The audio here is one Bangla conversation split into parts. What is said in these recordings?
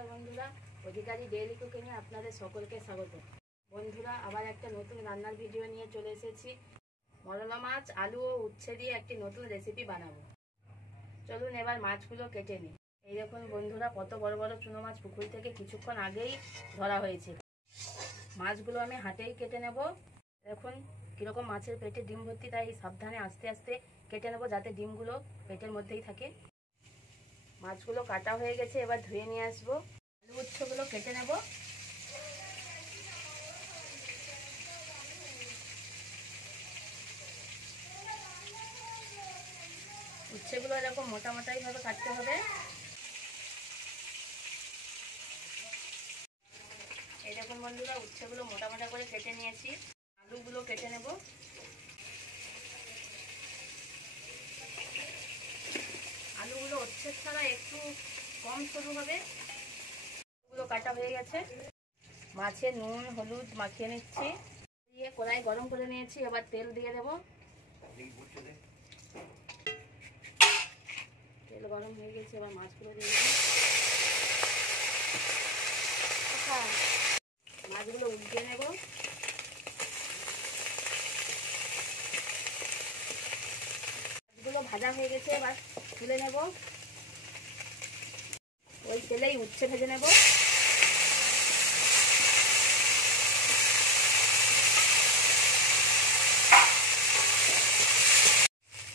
নমস্কার বন্ধুরা, অধিকারী ডেইলি কুকিংয়ে আপনাদের সকলকে স্বাগত। বন্ধুরা, আবার একটা নতুন রান্নার ভিডিও নিয়ে চলে এসেছি। মরলা মাছ, আলু ও উচ্ছে দিয়ে একটি নতুন রেসিপি বানাবো। চলুন এবার মাছগুলো কেটে নিই। এই দেখুন বন্ধুরা, কত বড় বড় চুনো মাছ পুকুর থেকে কিছুক্ষণ আগেই ধরা হয়েছে। মাছগুলো আমি হাতেই কেটে নেব। দেখুন কীরকম মাছের পেটে ডিম ভর্তি, তাই সাবধানে আস্তে আস্তে কেটে নেব যাতে ডিমগুলো পেটের মধ্যেই থাকে। মাছগুলো কাটা হয়ে গেছে, এবার ধুয়ে নিয়ে আসবো। আলু উচ্ছেগুলো কেটে নেব। উচ্ছেগুলো এরকম মোটা মোটাই ভাবে কাটতে হবে। এই দেখুন বন্ধুরা, উচ্ছেগুলো মোটা মোটা করে কেটে নিয়েছি। আলুগুলো কেটে নেব। আলুগুলো উচ্ছে ছাড়া একটু কম সরু হবে। আলুগুলো কাটা হয়ে গেছে। মাছে নুন হলুদ মাখিয়ে নিচ্ছি। দিয়ে কড়াই গরম করে নিয়েছি, এবার তেল দিয়ে দেব। তেল গরম হয়ে গেছে, এবার মাছগুলো দিয়ে দেব। মাছগুলো উল্টে নেব। মাছগুলো ভাজা হয়ে গেছে, এবার তুলে নেব। ওই তেলেই উচ্ছে ভেজে নেব।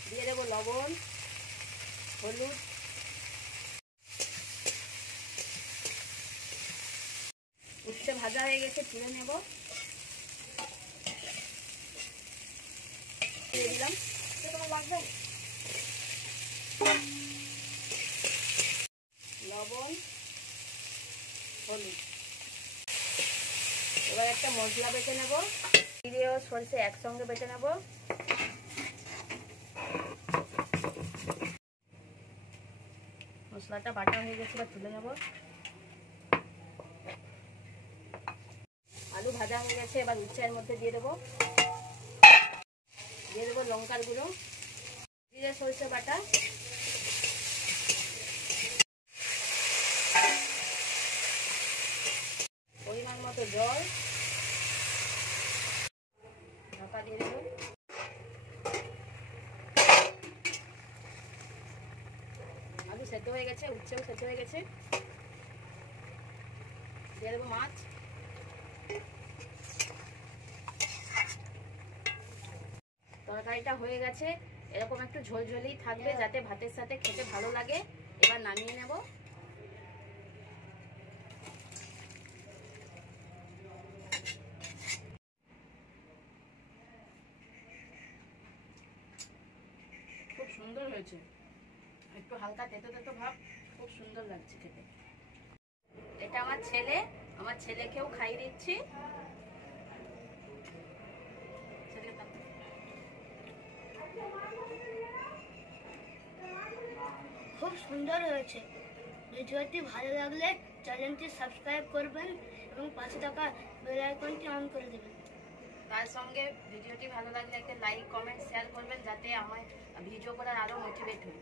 দিয়ে দেবো লবণ হলুদ। উচ্ছে ভাজা হয়ে গেছে, তুলে নেব। দিয়ে দিলাম লবণ হলুদ। এবার একটা মশলা বেটে নেব। জিরে ও সরষে একসঙ্গে বেটে নেব। মশলাটা বাটা হয়ে গেছে, এবার তুলে নেব। আলু ভাজা হয়ে গেছে, এবার উচ্ছের মধ্যে দিয়ে দেবো। দিয়ে দেবো লঙ্কার গুঁড়ো, জিরে সরষে বাটা, পরিমাণ মতো জল, ঢাকা দিয়ে দেবো। আলু সেদ্ধ হয়ে গেছে, উচ্ছেও সেদ্ধ হয়ে গেছে। দিয়ে দেবো মাছ। তরকারিটা হয়ে গেছে, এরকম একটু ঝোলঝোলই থাকবে যাতে ভাতের সাথে খেতে ভালো লাগে। এবার নামিয়ে নেব। খুব সুন্দর হয়েছে, একটু হালকা তেতো তেতো ভাব, খুব সুন্দর লাগছে খেতে। এটা আমার ছেলে, আমার ছেলেকেও খাইয়ে দিচ্ছি। খুব সুন্দর হয়েছে। ভিডিওটি ভালো লাগলে চ্যানেলটি সাবস্ক্রাইব করবেন এবং পাশে থাকা বেল আইকনটি অন করে দেবেন। তার সঙ্গে ভিডিওটি ভালো লাগলে একটা লাইক কমেন্ট শেয়ার করবেন যাতে আমার ভিডিও করার আরো মোটিভেট হই।